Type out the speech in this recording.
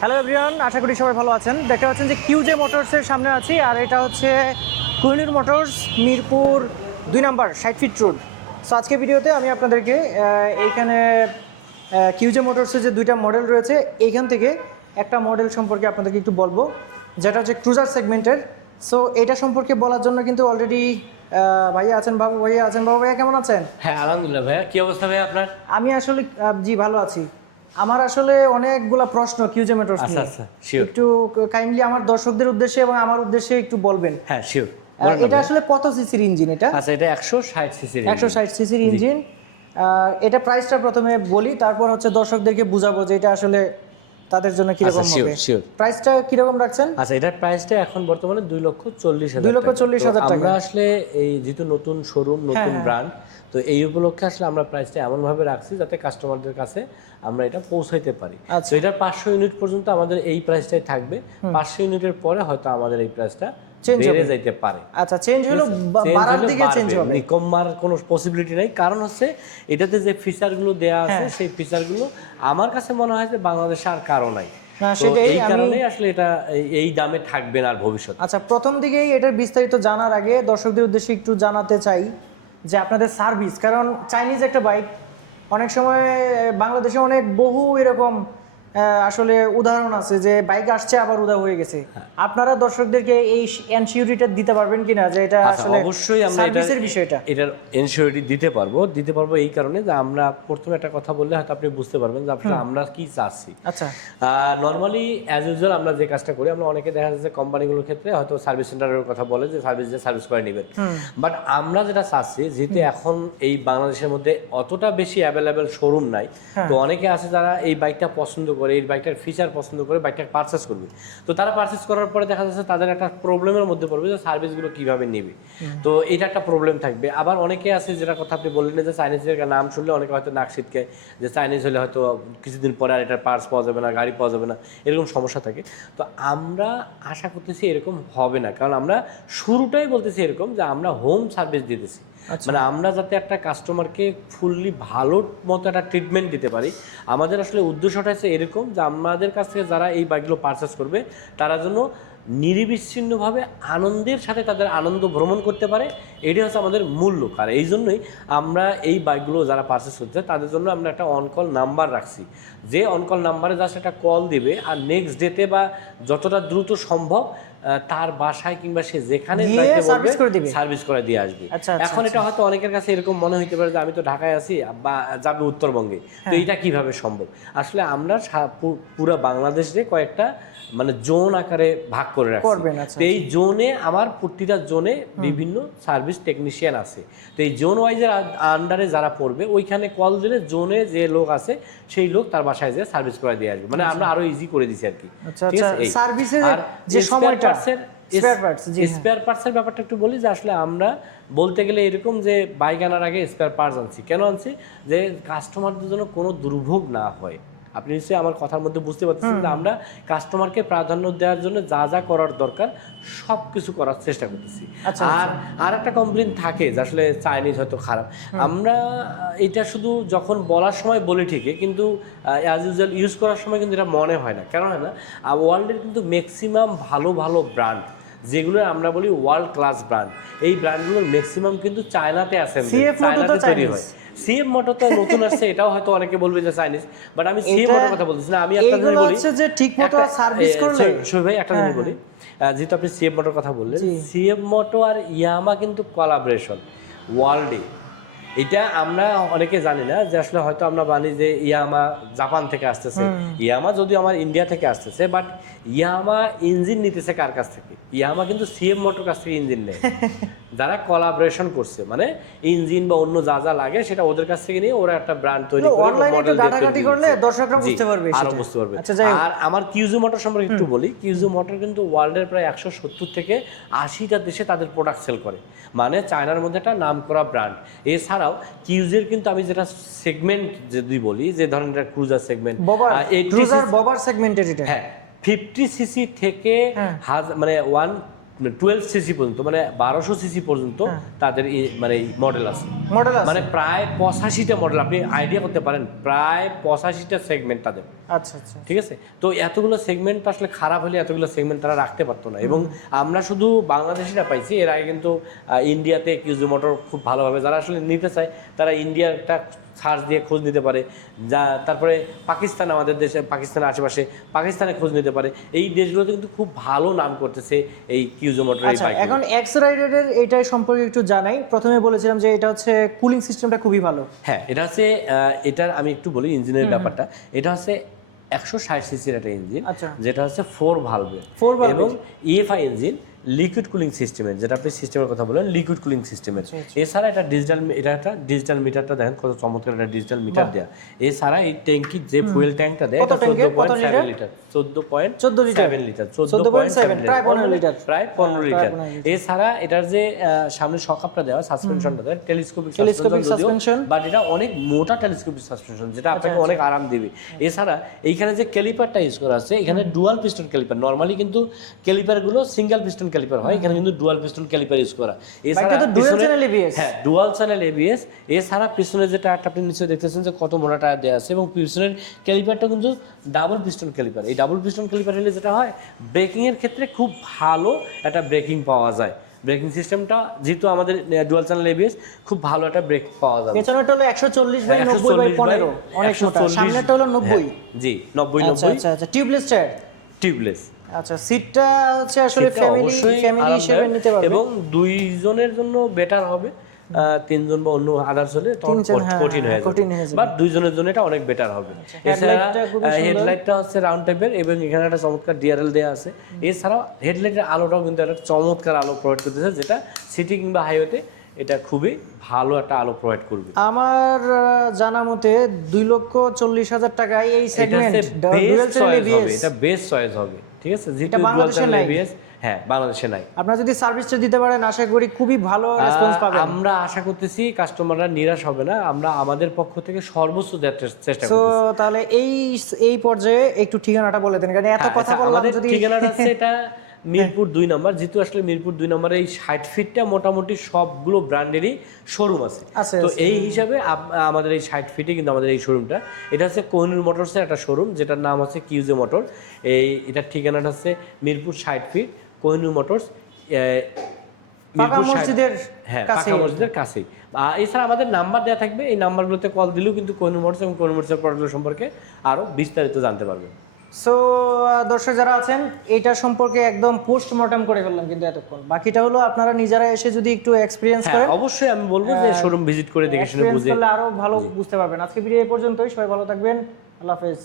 Hello everyone, আশা করি সবাই ভালো আছেন। দেখতে পাচ্ছেন যে কিউজে মোটরসের সামনে আছি, আর এটা হচ্ছে কোহিনূর মোটরস, মিরপুর 2 নম্বর 60 ফিট রোড। সো আজকে ভিডিওতে আমি আপনাদেরকে এইখানে কিউজে মোটরসের যে দুইটা মডেল রয়েছে, এইখান থেকে একটা মডেল সম্পর্কে আপনাদেরকে একটু বলবো, যেটা হচ্ছে ক্রুজার সেগমেন্টের। সো এটা সম্পর্কে বলার জন্য কিন্তু অলরেডি ভাইয়া আছেন, বাবু ভাইয়া আছেন। বাবু ভাইয়া কেমন আছেন? হ্যাঁ, আলহামদুলিল্লাহ ভাইয়া। কি অবস্থা ভাইয়া আপনার? আমি আসলে জি ভালো আছি। আমার আসলে অনেকগুলা প্রশ্ন কিউজে মোটরস নিয়ে। আচ্ছা, শিওর। একটু কাইন্ডলি আমার দর্শকদের উদ্দেশ্যে এবং আমার উদ্দেশ্যে একটু বলবেন। হ্যাঁ, শিওর। এটা আসলে কত সিসির ইঞ্জিন? এটা আচ্ছা, এটা 160 সিসির। 160 সিসির ইঞ্জিন। এটা প্রাইসটা প্রথমে বলি, তারপর হচ্ছে দর্শকদেরকে বুঝাবো যে এটা আসলে তাদের জন্য কিরকম হবে। প্রাইসটা কিরকম রাখছেন? আচ্ছা, এটার প্রাইসটা এখন বর্তমানে 2,40,000। 2,40,000 টাকা। আমরা আসলে এই যেহেতু নতুন শোরুম, নতুন ব্র্যান্ড, তো এই উপলক্ষে আসলে আমরা প্রাইসটা এমনভাবে রাখছি যাতে কাস্টমারদের কাছে আমরা এটা পৌঁছাইতে পারি। তো এটা 500 ইউনিট পর্যন্ত আমাদের এই প্রাইসটাই থাকবে। 500 ইউনিটের পরে হয়তো আমাদের এই প্রাইসটা বেড়ে যাইতে পারে। আচ্ছা, চেঞ্জ হলো, বাড়ার দিকে চেঞ্জ হবে, কমার কোনো পসিবিলিটি নাই। কারণ হচ্ছে এটাতে যে ফিচারগুলো দেয়া আছে, সেই ফিচারগুলো আমার কাছে মনে হয় যে বাংলাদেশে আর কারো নাই। এই কারণেই আসলে এটা এই দামে থাকবে না আর ভবিষ্যতে। আচ্ছা, প্রথম দিকেই এটার বিস্তারিত জানার আগে দর্শকদের উদ্দেশ্যে একটু জানাতে চাই যে আপনাদের সার্ভিস, কারণ চাইনিজ একটা বাইক, অনেক সময় বাংলাদেশে অনেক বহু এরকম আসলে উদাহরণ আছে যে বাইক আসছে আবার উদা হয়ে গেছে। আপনারা দর্শকদেরকে এই এনসিউরিটি দিতে পারবেন কিনা যে এটা আসলে অবশ্যই আমরা সার্ভিসের বিষয়টা, এটার এনসিউরিটি দিতে পারবো এই কারণে যে আমরা প্রথমে একটা কথা বললে হয়তো আপনি বুঝতে পারবেন যে আসলে আমরা কি চাচ্ছি। আচ্ছা, নরমালি অ্যাজ ইউজুয়াল আমরা যে কাজটা করি, আমরা অনেকে দেখা যাচ্ছে কোম্পানিগুলোর ক্ষেত্রে হয়তো সার্ভিস সেন্টারের কথা বলে যে সার্ভিস করে নেবেন, বাট আমরা যেটা চাচ্ছি, যেহেতু এখন এই বাংলাদেশের মধ্যে অতটা বেশি অ্যাভেলেবেল শোরুম নাই, তো অনেকে আছে যারা এই বাইকটা পছন্দ করে, এই বাইকটার ফিচার পছন্দ করে বাইকটা পারচেস করবে। তো তারা পারচেস করার পরে দেখা যাচ্ছে তাদের একটা প্রবলেমের মধ্যে পড়বে যে সার্ভিসগুলো কিভাবে নেবে। তো এটা একটা প্রবলেম থাকবে। আবার অনেকে আছে, যেটা কথা আপনি বললেন যে চাইনিজের নাম শুনলে অনেকে হয়তো নাক ছিটকে, যে চাইনিজ হলে হয়তো কিছুদিন পরে আর এটার পার্টস পাওয়া যাবে না, গাড়ি পাওয়া যাবে না, এরকম সমস্যা থাকে। তো আমরা আশা করতেছি এরকম হবে না, কারণ আমরা শুরুটাই বলতেছি এরকম যে আমরা হোম সার্ভিস দিতেছি। মানে আমরা যাতে একটা কাস্টমারকে ফুললি ভালো মতো একটা ট্রিটমেন্ট দিতে পারি। আমাদের আসলে উদ্দেশ্যটা হচ্ছে এরকম যে আমাদের কাছ থেকে যারা এই বাইকগুলো পারচেস করবে, তারা যেন নিরবিচ্ছিন্নভাবে আনন্দের সাথে তাদের আনন্দ ভ্রমণ করতে পারে, এটাই হচ্ছে আমাদের মূল লক্ষ্য। আর এই জন্যই আমরা এই বাইকগুলো যারা পারচেস করতে, তাদের জন্য আমরা একটা অনকল নাম্বার রাখছি, যে অনকল নাম্বারে জাস্ট একটা কল দিবে, আর নেক্সট ডেতে বা যতটা দ্রুত সম্ভব তার বাসায় কিংবা সে যেখানে সার্ভিস করে দিয়ে আসবে। এখন এটা হয়তো অনেকের কাছে এরকম মনে হইতে পারে যে আমি তো ঢাকায় আছি বা যাবে উত্তরবঙ্গে, তো এইটা কিভাবে সম্ভব? আসলে আমরা পুরো বাংলাদেশে কয়েকটা মানে জোন আকারে ভাগ করে রাখছি। এই জোনে আমার প্রতিটা জোনে বিভিন্ন সার্ভিস টেকনিশিয়ান আছে। তো এই জোন ওয়াইজের আন্ডারে যারা পড়বে, ওইখানে কল দিলে জোনে যে লোক আছে সেই লোক তার বাসায় যেয়ে সার্ভিস করে দিয়ে আসবে। মানে আমরা আরো ইজি করে দিছি আর কি। স্পেয়ার পার্টসের ব্যাপারটা একটু বলি যে আসলে আমরা বলতে গেলে এরকম যে বাইক আনার আগে স্পেয়ার পার্টস আনছি। কেন আনছি? যে কাস্টমারদের জন্য কোনো দুর্ভোগ না হয়। আপনি নিশ্চয়ই আমার কথার মধ্যে বুঝতে পারছেন যে আমরা কাস্টমারকে প্রাধান্য দেওয়ার জন্য যা যা করার দরকার সব কিছু করার চেষ্টা করতেছি। আর একটা কমপ্লেন থাকে যে আসলে চাইনিজ হয়তো খারাপ। আমরা এটা শুধু যখন বলার সময় বলি ঠিকই, কিন্তু অ্যাজ ইউজুয়াল ইউজ করার সময় কিন্তু এটা মনে হয় না। কেন হয় না? ওয়ার্ল্ডের কিন্তু ম্যাক্সিমাম ভালো ভালো ব্র্যান্ড, যেগুলো আমরা বলি ওয়ার্ল্ড ক্লাস ব্র্যান্ড, এই ব্র্যান্ডগুলোর ম্যাক্সিমাম কিন্তু চায়নাতে অ্যাসেম্বল, চায়নাতে তৈরি হয়। সিএম মোটর তো নতুন আসছে, এটাও হয়তো অনেকে বলবে যে চাইনিজ, বাট আমি সিএম মোটর কথা বলতেছি না। আমি একটা জিনিস বলি যে ঠিকমতো সার্ভিস করলে, শোই ভাই একটা জিনিস বলি, যেহেতু আপনি সিএম মোটর কথা বললেন, সিএম মোটর আর ইয়ামাহা কিন্তু কোলাবোরেশন ওয়ার্ল্ডে। এটা আমরা অনেকে জানি না যে আসলে হয়তো আমরা জানি যে ইয়ামাহা জাপান থেকে আসতেছে, ইয়ামাহা যদিও আমার ইন্ডিয়া থেকে আসতেছে, বাট ইয়ামাহা ইঞ্জিন নিতেছে কার কাছ থেকে? ইয়ামাহা কিন্তু সিএম মোটর কাছ থেকে ইঞ্জিন নেয়। যারা কোলাবোরেশন করছে, মানে ইঞ্জিন বা অন্য যা যা লাগে সেটা ওদের কাছ থেকে নিয়ে ওরা একটা ব্র্যান্ড তৈরি করে মডেল করলে দর্শকরা বুঝতে পারবে, আরো বুঝতে পারবে। আর আমার কিউজু মোটর সম্পর্কে একটু বলি। কিউজু মোটর কিন্তু ওয়ার্ল্ডের প্রায় 170 থেকে 80টা দেশে তাদের প্রোডাক্ট সেল করে, মানে চায়নার মধ্যে একটা নামকরা ব্র্যান্ড। এছাড়াও কিউজের কিন্তু আমি যেটা সেগমেন্ট যদি বলি, যে ধরেন এটা ক্রুজার সেগমেন্ট, ববার সেগমেন্টের, এটা 50 সিসি থেকে মানে 12 সিসি পর্যন্ত মানে 1200 সিসি পর্যন্ত তাদের মানে মডেল আছে, মডেল আছে মানে প্রায় 85টা মডেল, আপনি আইডিয়া করতে পারেন প্রায় 85টা সেগমেন্ট তাদের। আচ্ছা আচ্ছা। ঠিক আছে, তো এতগুলো সেগমেন্ট আসলে খারাপ হলে এতগুলো সেগমেন্ট তারা রাখতে পারতো না। এবং আমরা শুধু বাংলাদেশিরা পাইছি, এর আগে কিন্তু ইন্ডিয়াতে কিউজি মোটর খুব ভালোভাবে যারা আসলে নিতে চায় তারা ইন্ডিয়াটা সার্চ দিয়ে খোঁজ নিতে পারে, যা তারপরে পাকিস্তান, আমাদের দেশে পাকিস্তানের আশেপাশে পাকিস্তানে খোঁজ নিতে পারে। এই দেশগুলোতে কিন্তু খুব ভালো নাম করতেছে এই কিউজি মোটর। আচ্ছা, এখন এক্স রাইডারের এইটাই সম্পর্কে একটু জানাই। প্রথমে বলেছিলাম যে এটা হচ্ছে কুলিং সিস্টেমটা খুবই ভালো। হ্যাঁ, এটা হচ্ছে এটার আমি একটু বলি ইঞ্জিনের ব্যাপারটা। এটা হচ্ছে 160 সিসির একটা ইঞ্জিন, আচ্ছা। যেটা হচ্ছে 4 ভালভের এবং ইএফআই ইঞ্জিন, লিকুইড কুলিং সিস্টেমের, যেটা আপনি সিস্টেমের কথা বলেন লিকুইড কুলিং সিস্টেমের। এছাড়া এটা একটা ডিজিটাল মিটারটা দেখেন কত চমৎকার একটা ডিজিটাল মিটার দেয়া। এছাড়া এই ট্যাঙ্কির যে ফুয়েল ট্যাঙ্কটা দেয় এটা 14.7 লিটার, 14.7 লিটার, 14.7 প্রায় 15 লিটার, প্রায় 15 লিটার। এছাড়া এটার যে সামনে শকআপটা দেওয়া, সাসপেনশনটা দেয় টেলিস্কোপিক সাসপেনশন, বাট এটা অনেক মোটা টেলিস্কোপিক সাসপেনশন, যেটা আপনাকে অনেক আরাম দিবে। এছাড়া এইখানে যে ক্যালিপারটা ইউজ করা আছে, এখানে ডুয়াল পিস্টন ক্যালিপার। নরমালি কিন্তু ক্যালিপারগুলো সিঙ্গেল পিস্টন ক্যালিপার হয়, এখানে কিন্তু ডুয়াল পিস্টন ক্যালিপার ইউজ করা। এছাড়া ডুয়াল চ্যানেল এবিএস, হ্যাঁ ডুয়াল চ্যানেল এবিএস। এছাড়া পিছনে যে টায়ারটা আপনি নিচে দেখতেছেন যে কত মোটা টায়ার দেওয়া আছে, এবং পিছনের ক্যালিপারটা কিন্তু ডাবল পিস্টন ক্যালিপার। এই ডাবল পিস্টন ক্যালিপার হলে যেটা হয়, ব্রেকিং এর ক্ষেত্রে খুব ভালো একটা ব্রেকিং পাওয়া যায়। ব্রেকিং সিস্টেমটা যেহেতু আমাদের ডুয়াল চ্যানেল এবিএস, খুব ভালো একটা ব্রেক পাওয়া যাবে। পেছনেরটা হলো 140/90/15, অনেক মোটা। সামনেটা হলো 90, জি 90/90। আচ্ছা আচ্ছা। Tubeless tyre, tubeless. আচ্ছা, সিটটা হচ্ছে আসলে ফ্যামিলি হিসেবে নিতে পারবে, এবং দুইজনের জন্য বেটার হবে। তিনজন বা অন্য আদার্স হলে তখন কঠিন হয়ে যাবে, বাট দুইজনের জন্য এটা অনেক বেটার হবে। এছাড়া হেডলাইটটা হচ্ছে রাউন্ড টাইপের, এবং এখানে একটা চমৎকার ডিআরএল দেওয়া আছে। এছাড়াও হেডলাইটের আলোটাও কিন্তু একটা চমৎকার আলো প্রোভাইড করতেছে, যেটা সিটি কিংবা হাইওয়েতে এটা খুবই ভালো একটা আলো প্রোভাইড করবে। আমার জানা মতে 2,40,000 টাকায় এই সেগমেন্ট ডুয়াল চ্যানেল এবিএস, এটা বেস্ট চয়েস হবে। ঠিক আছে, যেটা ডুয়াল চ্যানেল এবিএস, হ্যাঁ বাংলাদেশে নাই। আপনারা যদি সার্ভিসটা দিতে পারেন, আশা করি খুবই ভালো রেসপন্স পাবেন। আমরা আশা করতেছি কাস্টমাররা নিরাশ হবে না, আমরা আমাদের পক্ষ থেকে সর্বোচ্চ দেওয়ার চেষ্টা করতেছি। তো তাহলে এই পর্যায়ে একটু ঠিকানাটা বলে দেন, কারণ এত কথা বললাম। যদি ঠিকানাটা আছে এটা মিরপুর 2 নম্বর, যেহেতু আসলে মিরপুর 2 নম্বরে এই 60 ফিটটা মোটামুটি সবগুলো ব্র্যান্ডেরই শোরুম আছে। তো এই হিসাবে আমাদের এই 60 ফিটে কিন্তু আমাদের এই শোরুমটা, এটা হচ্ছে কোহিনূর মোটরসের একটা শোরুম, যেটার নাম হচ্ছে কিউজে মোটর। এটার ঠিকানাটা হচ্ছে মিরপুর 60 ফিট কোহিনূর মোটরস, পাকা মসজিদের কাছেই। এছাড়া আমাদের নাম্বার দেওয়া থাকবে, এই নাম্বারগুলোতে কল দিলেও কিন্তু কোহিনূর মোটরস এবং কোহিনূর মোটরসের প্রোডাক্ট সম্পর্কে আরো বিস্তারিত জানতে পারবেন। সো দর্শক যারা আছেন, এইটা সম্পর্কে একদম পোস্টমর্টম করে ফেললাম কিন্তু এতক্ষণ। বাকিটা হলো আপনারা নিজেরা এসে যদি একটু এক্সপেরিয়েন্স করেন, অবশ্যই আমি বলবো যে শোরুম ভিজিট করে দেখে শুনে বুঝে আরো ভালো বুঝতে পারবেন। আজকে ভিডিও এই পর্যন্তই, সবাই ভালো থাকবেন, আল্লাহ হাফেজ।